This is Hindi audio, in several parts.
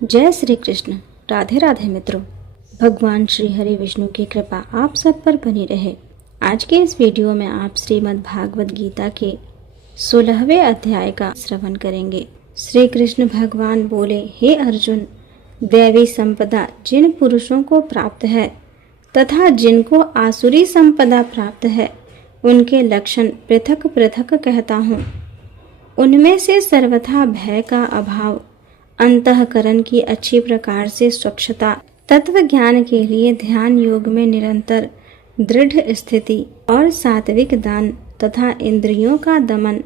जय श्री कृष्ण। राधे राधे मित्रों। भगवान श्री हरि विष्णु की कृपा आप सब पर बनी रहे। आज के इस वीडियो में आप श्रीमद् भागवत गीता के 16वें अध्याय का श्रवण करेंगे। श्री कृष्ण भगवान बोले, हे अर्जुन, दैवी संपदा जिन पुरुषों को प्राप्त है तथा जिनको आसुरी संपदा प्राप्त है, उनके लक्षण पृथक पृथक कहता हूँ। उनमें से सर्वथा भय का अभाव, अंतःकरण की अच्छी प्रकार से स्वच्छता, तत्व ज्ञान के लिए ध्यान योग में निरंतर दृढ़ स्थिति और सात्विक दान तथा इंद्रियों का दमन,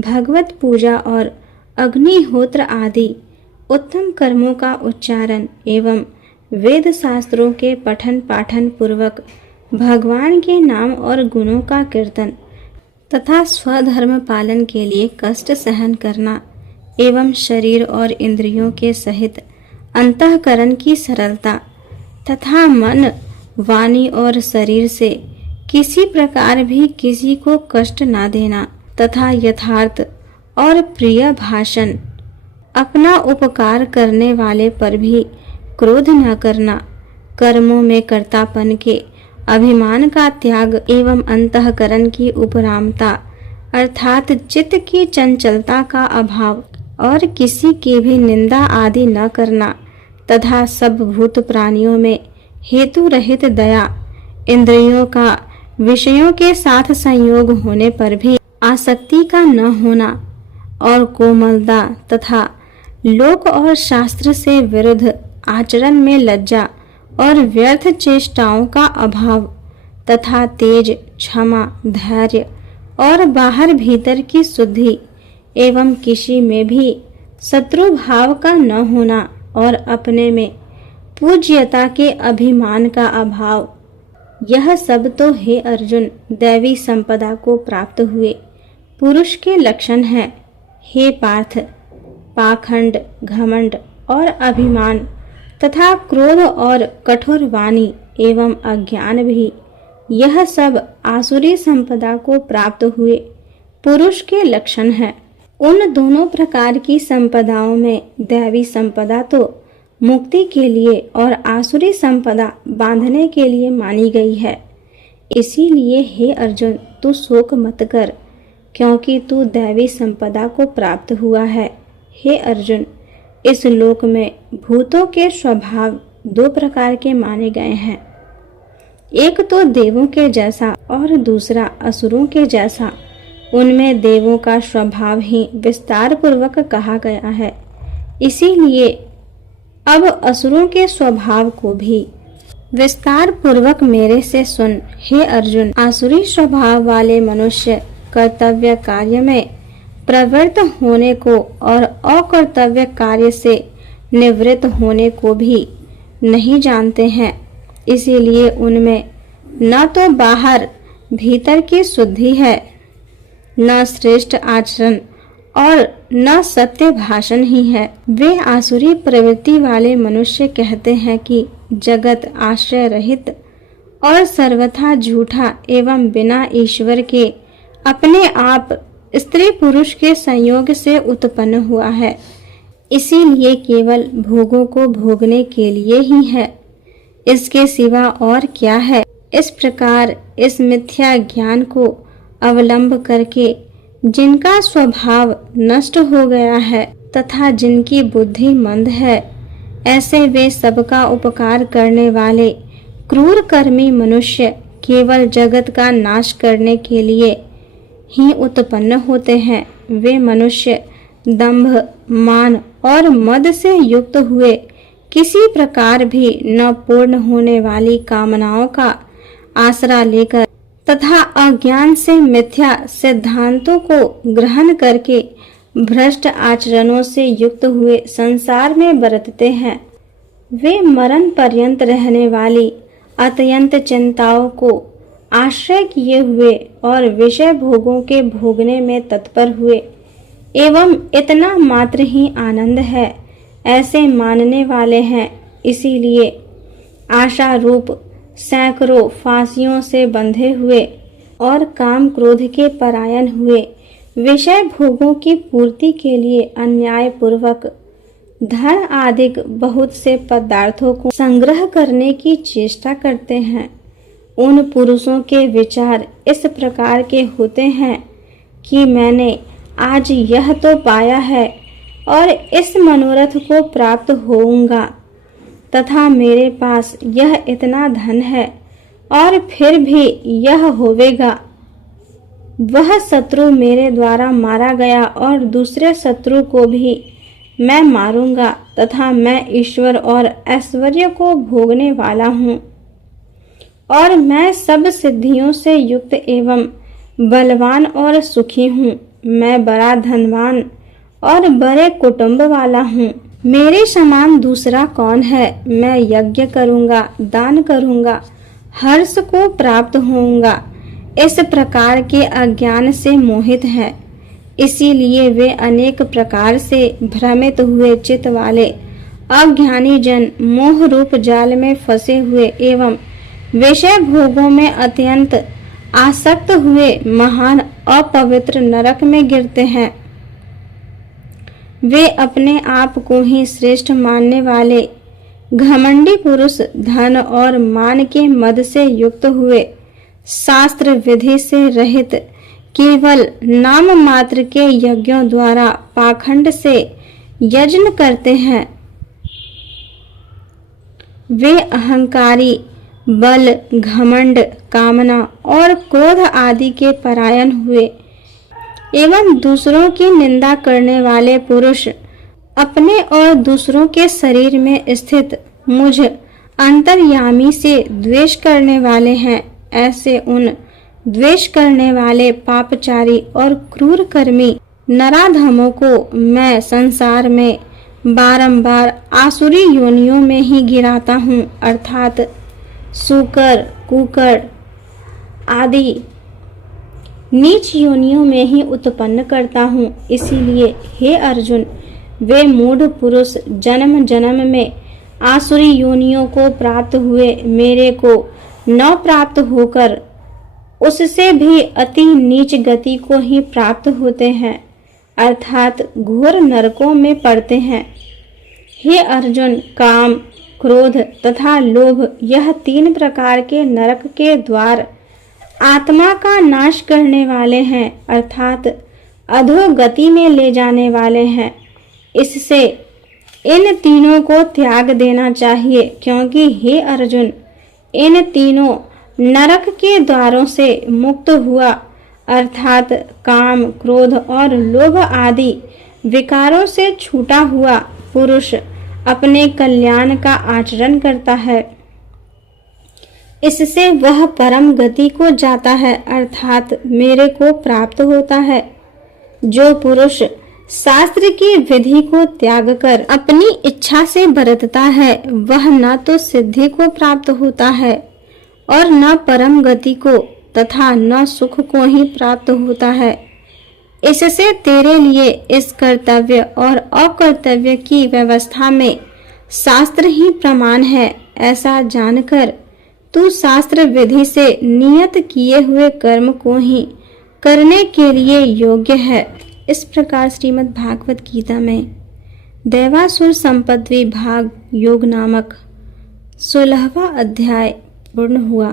भगवत पूजा और अग्निहोत्र आदि उत्तम कर्मों का उच्चारण एवं वेद शास्त्रों के पठन पाठन पूर्वक भगवान के नाम और गुणों का कीर्तन तथा स्वधर्म पालन के लिए कष्ट सहन करना एवं शरीर और इंद्रियों के सहित अंतःकरण की सरलता तथा मन, वाणी और शरीर से किसी प्रकार भी किसी को कष्ट ना देना तथा यथार्थ और प्रिय भाषण, अपना उपकार करने वाले पर भी क्रोध न करना, कर्मों में कर्तापन के अभिमान का त्याग एवं अंतःकरण की उपरामता अर्थात चित्त की चंचलता का अभाव और किसी की भी निंदा आदि न करना तथा सब भूत प्राणियों में हेतु रहित दया, इंद्रियों का विषयों के साथ संयोग होने पर भी आसक्ति का न होना और कोमलता तथा लोक और शास्त्र से विरुद्ध आचरण में लज्जा और व्यर्थ चेष्टाओं का अभाव तथा तेज, क्षमा, धैर्य और बाहर भीतर की शुद्धि एवं किसी में भी शत्रु भाव का न होना और अपने में पूज्यता के अभिमान का अभाव, यह सब तो हे अर्जुन दैवी संपदा को प्राप्त हुए पुरुष के लक्षण है। हे पार्थ, पाखंड, घमंड और अभिमान तथा क्रोध और कठोर वाणी एवं अज्ञान भी, यह सब आसुरी संपदा को प्राप्त हुए पुरुष के लक्षण है। उन दोनों प्रकार की संपदाओं में दैवी संपदा तो मुक्ति के लिए और आसुरी संपदा बांधने के लिए मानी गई है। इसीलिए हे अर्जुन, तू शोक मत कर, क्योंकि तू दैवी संपदा को प्राप्त हुआ है। हे अर्जुन, इस लोक में भूतों के स्वभाव दो प्रकार के माने गए हैं। एक तो देवों के जैसा और दूसरा असुरों के जैसा। उनमें देवों का स्वभाव ही विस्तार पूर्वक कहा गया है, इसीलिए अब असुरों के स्वभाव को भी विस्तार पूर्वक मेरे से सुन। हे अर्जुन, आसुरी स्वभाव वाले मनुष्य कर्तव्य कार्य में प्रवृत्त होने को और अकर्तव्य कार्य से निवृत्त होने को भी नहीं जानते हैं। इसीलिए उनमें न तो बाहर भीतर की शुद्धि है, न श्रेष्ठ आचरण और न सत्य भाषण ही है। वे आसुरी प्रवृत्ति वाले मनुष्य कहते हैं कि जगत आश्रय रहित और सर्वथा झूठा एवं बिना ईश्वर के अपने आप स्त्री पुरुष के संयोग से उत्पन्न हुआ है, इसीलिए केवल भोगों को भोगने के लिए ही है, इसके सिवा और क्या है। इस प्रकार इस मिथ्या ज्ञान को अवलंब करके जिनका स्वभाव नष्ट हो गया है तथा जिनकी बुद्धि मंद है, ऐसे वे सबका उपकार करने वाले क्रूर कर्मी मनुष्य केवल जगत का नाश करने के लिए ही उत्पन्न होते हैं। वे मनुष्य दंभ, मान और मद से युक्त हुए किसी प्रकार भी न पूर्ण होने वाली कामनाओं का आसरा लेकर तथा अज्ञान से मिथ्या सिद्धांतों को ग्रहण करके भ्रष्ट आचरणों से युक्त हुए संसार में बरतते हैं। वे मरण पर्यंत रहने वाली अत्यंत चिंताओं को आश्रय किए हुए और विषय भोगों के भोगने में तत्पर हुए एवं इतना मात्र ही आनंद है, ऐसे मानने वाले हैं। इसीलिए आशा रूप सैकड़ों फांसियों से बंधे हुए और काम क्रोध के परायण हुए विषय भोगों की पूर्ति के लिए अन्याय पूर्वक धन आदि बहुत से पदार्थों को संग्रह करने की चेष्टा करते हैं, उन पुरुषों के विचार इस प्रकार के होते हैं कि मैंने आज यह तो पाया है और इस मनोरथ को प्राप्त होऊंगा, तथा मेरे पास यह इतना धन है और फिर भी यह होवेगा। वह शत्रु मेरे द्वारा मारा गया और दूसरे शत्रु को भी मैं मारूंगा, तथा मैं ईश्वर और ऐश्वर्य को भोगने वाला हूँ और मैं सब सिद्धियों से युक्त एवं बलवान और सुखी हूँ। मैं बड़ा धनवान और बड़े कुटुंब वाला हूँ। मेरे समान दूसरा कौन है? मैं यज्ञ करूँगा, दान करूँगा, हर्ष को प्राप्त होऊंगा। इस प्रकार के अज्ञान से मोहित हैं, इसीलिए वे अनेक प्रकार से भ्रमित हुए चित्त वाले अज्ञानी जन मोह रूप जाल में फंसे हुए एवं विषय भोगों में अत्यंत आसक्त हुए महान अपवित्र नरक में गिरते हैं। वे अपने आप को ही श्रेष्ठ मानने वाले घमंडी पुरुष धन और मान के मद से युक्त हुए, शास्त्र विधि से रहित केवल नाम मात्र के यज्ञों द्वारा पाखंड से यज्ञ करते हैं। वे अहंकारी, बल, घमंड, कामना और क्रोध आदि के परायण हुए एवं दूसरों की निंदा करने वाले पुरुष अपने और दूसरों के शरीर में स्थित मुझ अंतर्यामी से द्वेष करने वाले हैं। ऐसे उन द्वेष करने वाले पापचारी और क्रूर कर्मी नराधमों को मैं संसार में बारंबार आसुरी योनियों में ही गिराता हूँ, अर्थात सूकर, कुकर आदि नीच योनियों में ही उत्पन्न करता हूँ। इसीलिए हे अर्जुन, वे मूढ़ पुरुष जन्म जन्म में आसुरी योनियों को प्राप्त हुए मेरे को न प्राप्त होकर उससे भी अति नीच गति को ही प्राप्त होते हैं, अर्थात घोर नरकों में पड़ते हैं। हे अर्जुन, काम, क्रोध तथा लोभ यह 3 प्रकार के नरक के द्वार आत्मा का नाश करने वाले हैं, अर्थात अधोगति में ले जाने वाले हैं। इससे इन तीनों को त्याग देना चाहिए, क्योंकि हे अर्जुन, इन तीनों नरक के द्वारों से मुक्त हुआ, अर्थात काम, क्रोध और लोभ आदि विकारों से छूटा हुआ पुरुष अपने कल्याण का आचरण करता है। इससे वह परम गति को जाता है, अर्थात मेरे को प्राप्त होता है। जो पुरुष शास्त्र की विधि को त्याग कर अपनी इच्छा से बरतता है, वह न तो सिद्धि को प्राप्त होता है और न परम गति को तथा न सुख को ही प्राप्त होता है। इससे तेरे लिए इस कर्तव्य और अकर्तव्य की व्यवस्था में शास्त्र ही प्रमाण है। ऐसा जानकर तू शास्त्र विधि से नियत किए हुए कर्म को ही करने के लिए योग्य है। इस प्रकार श्रीमद् भागवत गीता में दैवासुर संपद विभाग योग नामक 16वां अध्याय पूर्ण हुआ।